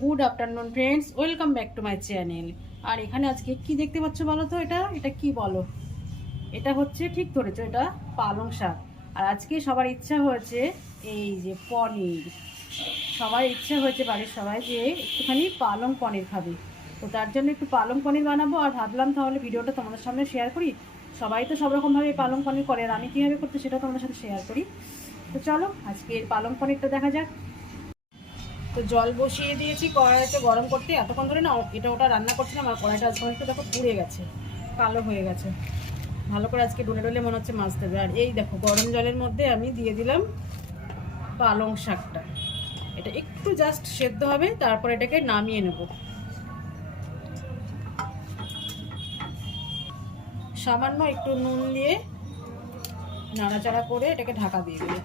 Good afternoon friends, welcome back to my channel. আর এখানে আজকে কি দেখতে পাচ্ছ বলো তো এটা? এটা কি বলো? এটা হচ্ছে ঠিক ধরেছো, এটা পালং শাক। আর আজকে সবার ইচ্ছা হয়েছে এই যে পনির। সবার ইচ্ছা হয়েছে বাড়ির সবাই যে একটুখানি পালং পনির খাবে। তো তার জন্য একটু পালং পনির বানাবো, আর ভাবলাম তাহলে ভিডিওটা তোমাদের সামনে শেয়ার করি। সবাই তো সব রকমভাবে পালং পনির করে, আর আমি কীভাবে করতে সেটা তোমাদের সাথে শেয়ার করি। তো চলো আজকে পালং পনিরটা দেখা যাক। তো জল বসিয়ে দিয়েছি, কড়াইতে গরম করতে। এতক্ষণ ধরে না, এটা ওটা রান্না করছিলাম, আর কড়াইটা আজকে একটু দেখো পুড়ে গেছে, কালো হয়ে গেছে। ভালো করে আজকে ডলে ডলে মনে হচ্ছে মাছ দেবে। আর এই দেখো, গরম জলের মধ্যে আমি দিয়ে দিলাম পালং শাকটা। এটা একটু জাস্ট সেদ্ধ হবে, তারপর এটাকে নামিয়ে নেব। সামান্য একটু নুন দিয়ে নাড়াচাড়া করে এটাকে ঢাকা দিয়ে দেবো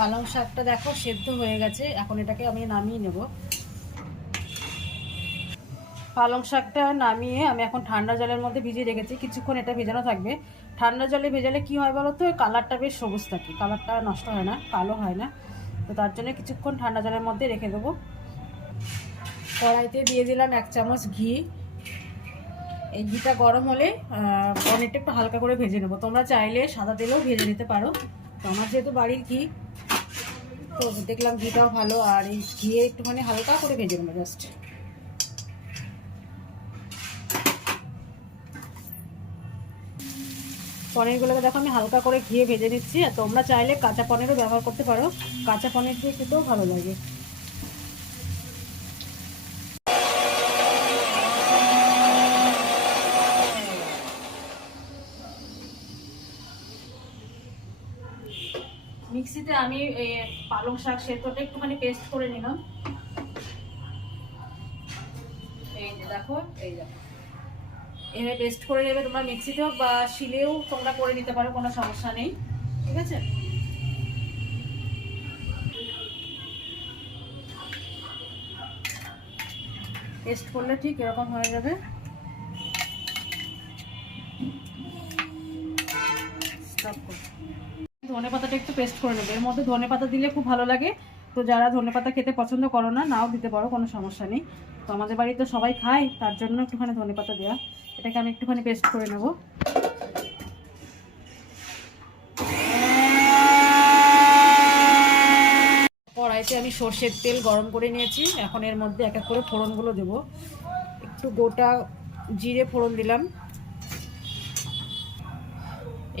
পালং শাকটা দেখো, সেদ্ধ হয়ে গেছে। এখন এটাকে আমি নামিয়ে নেব। পালং শাকটা নামিয়ে আমি এখন ঠান্ডা জলের মধ্যে ভিজিয়ে রেখেছি। কিছুক্ষণ এটা ভেজানো থাকবে। ঠান্ডা জলে ভেজালে কি হয় বলো তো? কালারটা বেশ সবুজ থাকে। কালারটা নষ্ট হয় না, কালো হয় না। তো তার জন্য কিছুক্ষণ ঠান্ডা জলের মধ্যে রেখে দেবো। কড়াইতে দিয়ে দিলাম এক চামচ ঘি। এই ঘিটা গরম হলে পনিরটা একটু হালকা করে ভেজে নেব। তোমরা চাইলে সাদা তেলেও ভেজে নিতে পারো। তো আমার যেহেতু বাড়ির ঘি তো দেখলাম ঘিটাও ভালো, আর এই ঘিয়ে একটুখানি হালকা করে ভেজে নেব জাস্ট পনিরগুলোকে দেখো আমি হালকা করে ঘিয়ে ভেজে নিচ্ছি আর তোমরা চাইলে কাঁচা পনিরও ব্যবহার করতে পারো। কাঁচা পনির দিয়ে খেতেও ভালো লাগে। মিক্সিতে আমি পালং শাক সেদ্ধটা একটুখানি পেস্ট করে নিলাম। এই দেখো এই দেখো এভাবে পেস্ট করে নেবে তোমরা মিক্সিতেও বা শিলেও তোমরা করে নিতে পারো, কোনো সমস্যা নেই, ঠিক আছে? পেস্ট করলে ঠিক এরকম হয়ে যাবে। স্টপ করো। ধনে পাতাটা একটু পেস্ট করে নেবে। এর মধ্যে ধনে পাতা দিলে খুব ভালো লাগে। তো যারা ধনে পাতা খেতে পছন্দ করো না, নাও দিতে পারো, কোনো সমস্যা নেই। তো আমাদের বাড়িতে সবাই খায়, তার জন্য একটুখানি ধনে পাতা দেওয়া এটাকে আমি একটুখানি পেস্ট করে নেব। কড়াইতে আমি সর্ষের তেল গরম করে নিয়েছি। এখন এর মধ্যে এক এক করে ফোড়নগুলো দেব। একটু গোটা জিরে ফোড়ন দিলাম।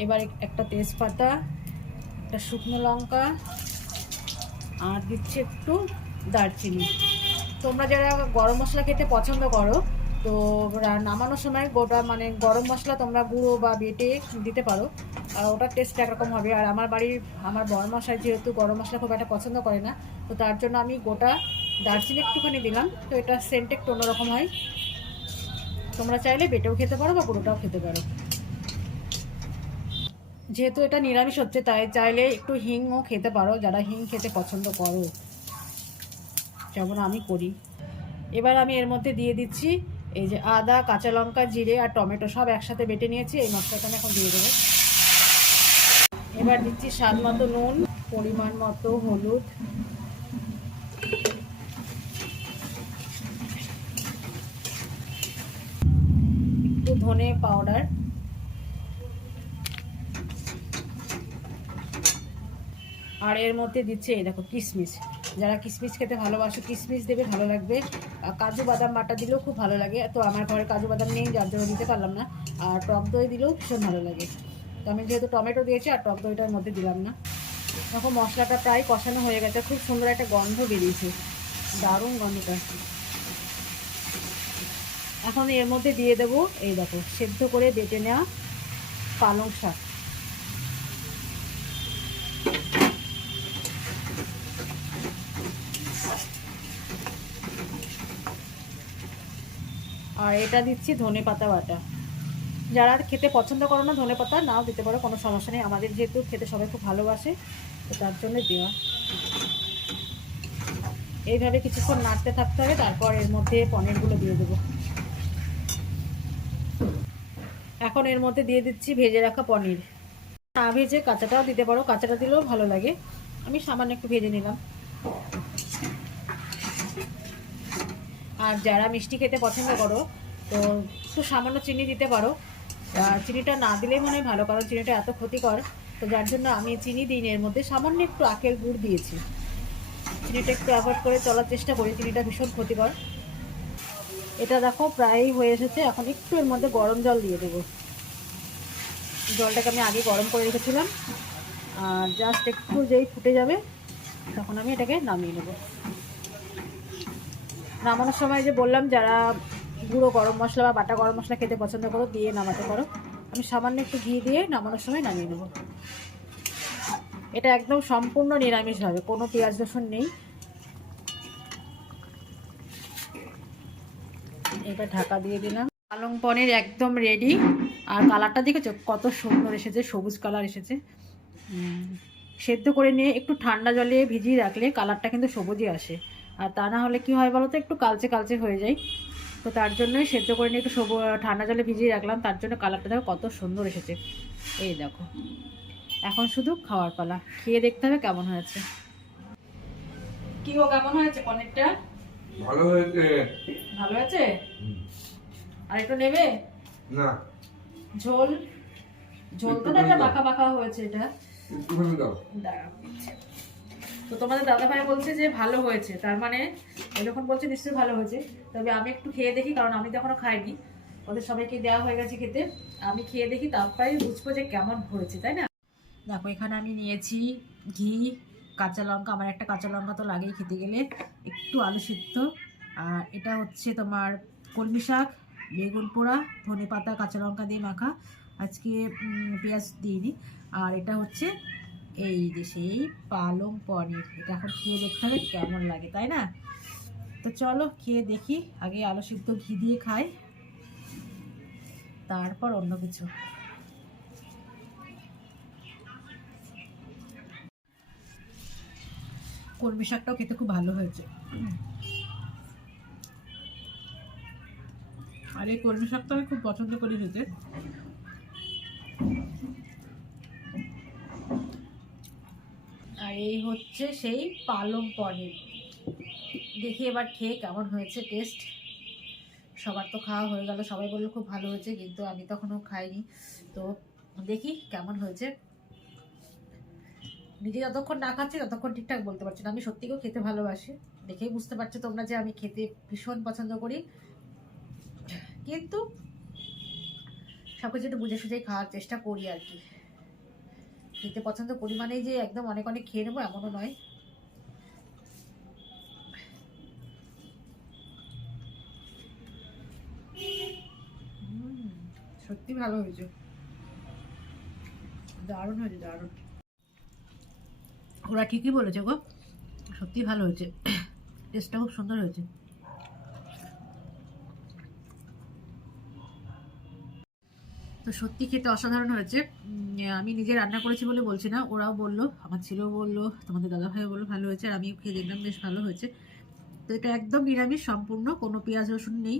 এবার একটা তেজপাতা একটা শুকনো লঙ্কা, আর দিচ্ছি একটু দারচিনি। তোমরা যারা গরম মশলা খেতে পছন্দ করো, তো নামানোর সময় গোটা মানে গরম মশলা তোমরা গুঁড়ো বা বেটে দিতে পারো। আর ওটার টেস্ট একরকম হবে। আর আমার বাড়ির, আমার বড় মশাই যেহেতু গরম মশলা খুব একটা পছন্দ করে না, তো তার জন্য আমি গোটা দারচিনি একটুখানি দিলাম। তো এটা সেন্ট একটু অন্যরকম হয়। তোমরা চাইলে বেটেও খেতে পারো বা গুঁড়োটাও খেতে পারো। যেহেতু এটা নিরামিষ হচ্ছে, তাই চাইলে একটু হিংও খেতে পারো, যারা হিং খেতে পছন্দ করো। যেমন আমি করি। এবার আমি এর মধ্যে দিয়ে দিচ্ছি এই যে আদা, কাঁচা লঙ্কা, জিরে আর টমেটো সব একসাথে বেটে নিয়েছি, এই মশলাটা আমি এখন দিয়ে দেবো। এবার দিচ্ছি স্বাদ মতো নুন, পরিমাণ মতো হলুদ। একটু ধনে পাউডার। আর এর মধ্যে দিচ্ছে, এই দেখো কিশমিশ যারা কিশমিশ খেতে ভালোবাসো কিশমিশ দেবে, ভালো লাগবে। আর কাজু বাদাম বাটা দিলেও খুব ভালো লাগে। তো আমার ঘরে কাজু বাদাম নেই, যার জন্য দিতে পারলাম না। আর টক দই দিলেও ভীষণ ভালো লাগে। তো আমি যেহেতু টমেটো দিয়েছি, আর টক দইটার মধ্যে দিলাম না। দেখো, মশলাটা প্রায় কষানো হয়ে গেছে। খুব সুন্দর একটা গন্ধ বেরিয়েছে। দারুণ গন্ধটা। এখন এর মধ্যে দিয়ে দেবো, এই দেখো, সেদ্ধ করে বেটে নেওয়া পালং শাক। আর এটা দিচ্ছি ধনে পাতা বাটা। যারা খেতে পছন্দ করো না ধনে পাতা, নাও দিতে পারো, কোনো সমস্যা নেই। আমাদের যেহেতু খেতে সবাই খুব ভালোবাসে, তো তার জন্য দেওয়া। এইভাবে কিছুক্ষণ নাড়তে থাকতে হবে, তারপর এর মধ্যে পনিরগুলো দিয়ে দেবো। এখন এর মধ্যে দিয়ে দিচ্ছি ভেজে রাখা পনির। না ভেজে কাঁচাটাও দিতে পারো, কাঁচাটা দিলেও ভালো লাগে। আমি সামান্য একটু ভেজে নিলাম। আর যারা মিষ্টি খেতে পছন্দ করো, তো একটু সামান্য চিনি দিতে পারো। চিনিটা না দিলেই মনে হয় ভালো, কারণ চিনিটা এত ক্ষতিকর। তো যার জন্য আমি চিনি দিই এর মধ্যে সামান্য একটু আখের গুড় দিয়েছি। চিনিটা একটু অ্যাভয়েড করে চলার চেষ্টা করি, চিনিটা ভীষণ ক্ষতিকর। এটা দেখো, প্রায়ই হয়ে এসেছে। এখন একটু এর মধ্যে গরম জল দিয়ে দেবো। জলটাকে আমি আগে গরম করে রেখেছিলাম। আর জাস্ট একটু যেই ফুটে যাবে, তখন আমি এটাকে নামিয়ে নেব। নামানোর সময় যে বললাম, যারা গুঁড়ো গরম মশলা বা বাটা গরম মশলা খেতে পছন্দ করো, দিয়ে নামাতে পারো। আমি সামান্য একটু ঘি দিয়ে নামানোর সময় নামিয়ে নেব। এটা একদম সম্পূর্ণ নিরামিষ হবে কোনো পেঁয়াজ রসুন নেই। এবার ঢাকা দিয়ে দিলাম। পালং পনির একদম রেডি আর কালারটা দেখেছ? কত সুন্দর এসেছে, সবুজ কালার এসেছে। সেদ্ধ করে নিয়ে একটু ঠান্ডা জলে ভিজিয়ে রাখলে কালারটা কিন্তু সবুজই আসে। আর তা না হলে কি হয় বলো তো একটু কালচে কালচে হয়ে যায়। তো তার জন্যই সেদ্ধ করে নিয়ে একটু সবু ঠান্ডা জলে ভিজিয়ে রাখলাম। তার জন্য কালারটা দেখো কত সুন্দর এসেছে। এই দেখো। এখন শুধু খাওয়ার পালা। খেয়ে দেখতে হবে কেমন হয়েছে। কি গো কেমন হয়েছে পনিরটা? ভালো হয়েছে। ভালো হয়েছে? আর একটু নেবে? না। ঝোল? ঝোল তো না এটা বাঁকা বাঁকা হয়েছে এটা। একটুখানি দাও। দাঁড়াও। তো তোমাদের দাদা ভাই বলছে যে ভালো হয়েছে, তার মানে যখন বলছে নিশ্চয়ই ভালো হয়েছে। তবে আমি একটু খেয়ে দেখি, কারণ আমি তো এখনও খাইনি। ওদের সবাইকে দেওয়া হয়ে গেছে খেতে। আমি খেয়ে দেখি, তারপরে বুঝব যে কেমন হয়েছে, তাই না? দেখো, এখানে আমি নিয়েছি ঘি, কাঁচা লঙ্কা। আমার একটা কাঁচা লঙ্কা তো লাগেই খেতে গেলে, একটু আলু সিদ্ধ। আর এটা হচ্ছে তোমার কলমি শাক, বেগুন পোড়া ধনে পাতা কাঁচা লঙ্কা দিয়ে মাখা। আজকে পেঁয়াজ দিইনি। আর এটা হচ্ছে এই যে সেই পালং পনির। এটা এখন খেয়ে দেখতে হবে কেমন লাগে, তাই না? তো চলো খেয়ে দেখি, আগে আলু সিদ্ধ ঘি দিয়ে খাই, তারপর অন্য কিছু। কলমি শাকটাও খেতে খুব ভালো হয়েছে। আর এই কলমি শাকটা আমি খুব পছন্দ করি খেতে। আর এই হচ্ছে সেই পালং পনির। দেখি এবার খেয়ে কেমন হয়েছে টেস্ট সবার তো খাওয়া হয়ে গেল, সবাই বলল খুব ভালো হয়েছে, কিন্তু আমি তখনও খাইনি। তো দেখি কেমন হয়েছে। নিজে যতক্ষণ না খাচ্ছি ততক্ষণ ঠিকঠাক বলতে পারছি না। আমি সত্যিকেও খেতে ভালোবাসি। দেখেই বুঝতে পারছ তোমরা যে আমি খেতে ভীষণ পছন্দ করি। কিন্তু সব কিছু একটু বুঝে সুঝেই খাওয়ার চেষ্টা করি আর কি। খেতে পছন্দ করি মানেই যে একদম অনেক অনেক খেয়ে নেব, এমনও নয়। সত্যি ভালো হয়েছে। দারুণ হয়েছে, দারুণ। ওরা ঠিকই বলেছে গো, সত্যি ভালো হয়েছে। টেস্টটা খুব সুন্দর হয়েছে। তো সত্যি খেতে অসাধারণ হয়েছে। আমি নিজে রান্না করেছি বলে বলছি না, ওরাও বলল, আমার ছেলেও বলল, তোমাদের দাদা ভাইও বলল, ভালো হয়েছে, আর আমিও খেয়ে দেখলাম, বেশ ভালো হয়েছে। তো এটা একদম নিরামিষ, সম্পূর্ণ, কোনো পেঁয়াজ রসুন নেই।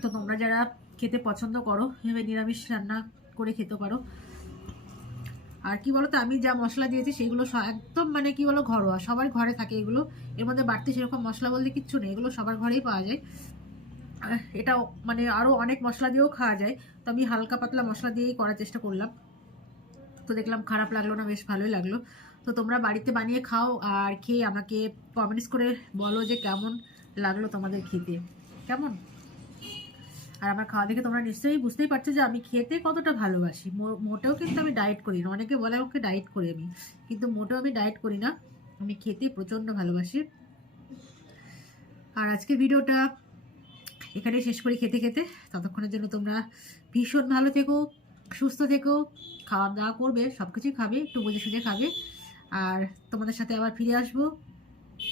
তো তোমরা যারা খেতে পছন্দ করো, এভাবে নিরামিষ রান্না করে খেতে পারো। আর কি বলো তো আমি যা মশলা দিয়েছি, সেগুলো একদম মানে কি বলো ঘরোয়া, সবার ঘরে থাকে এগুলো। এর মধ্যে বাড়তি সেরকম মশলা বলতে কিচ্ছু নেই, এগুলো সবার ঘরেই পাওয়া যায়। এটাও মানে আরও অনেক মশলা দিয়েও খাওয়া যায়। তো আমি হালকা পাতলা মশলা দিয়েই করার চেষ্টা করলাম। তো দেখলাম খারাপ লাগল না, বেশ ভালোই লাগল। তো তোমরা বাড়িতে বানিয়ে খাও আর খেয়ে আমাকে কমেন্টস করে বলো যে কেমন লাগল তোমাদের খেতে। কেমন? আর আমার খাওয়া দেখে তোমরা নিশ্চয়ই বুঝতেই পারছ যে আমি খেতে কতটা ভালোবাসি। মোটেও কিন্তু আমি ডায়েট করি না। অনেকে বলে আমাকে ডায়েট করি আমি। কিন্তু মোটেও আমি ডায়েট করি না। আমি খেতে প্রচণ্ড ভালোবাসি। আর আজকে ভিডিওটা এখানে শেষ করি খেতে খেতে। ততক্ষণের জন্য তোমরা ভীষণ ভালো থেকো, সুস্থ থেকো, খাওয়া দাওয়া করবে সব কিছুই খাবে, একটু বুঝে সুঝে খাবে। আর তোমাদের সাথে আবার ফিরে আসব।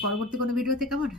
পরবর্তী কোনো ভিডিওতে কেমন?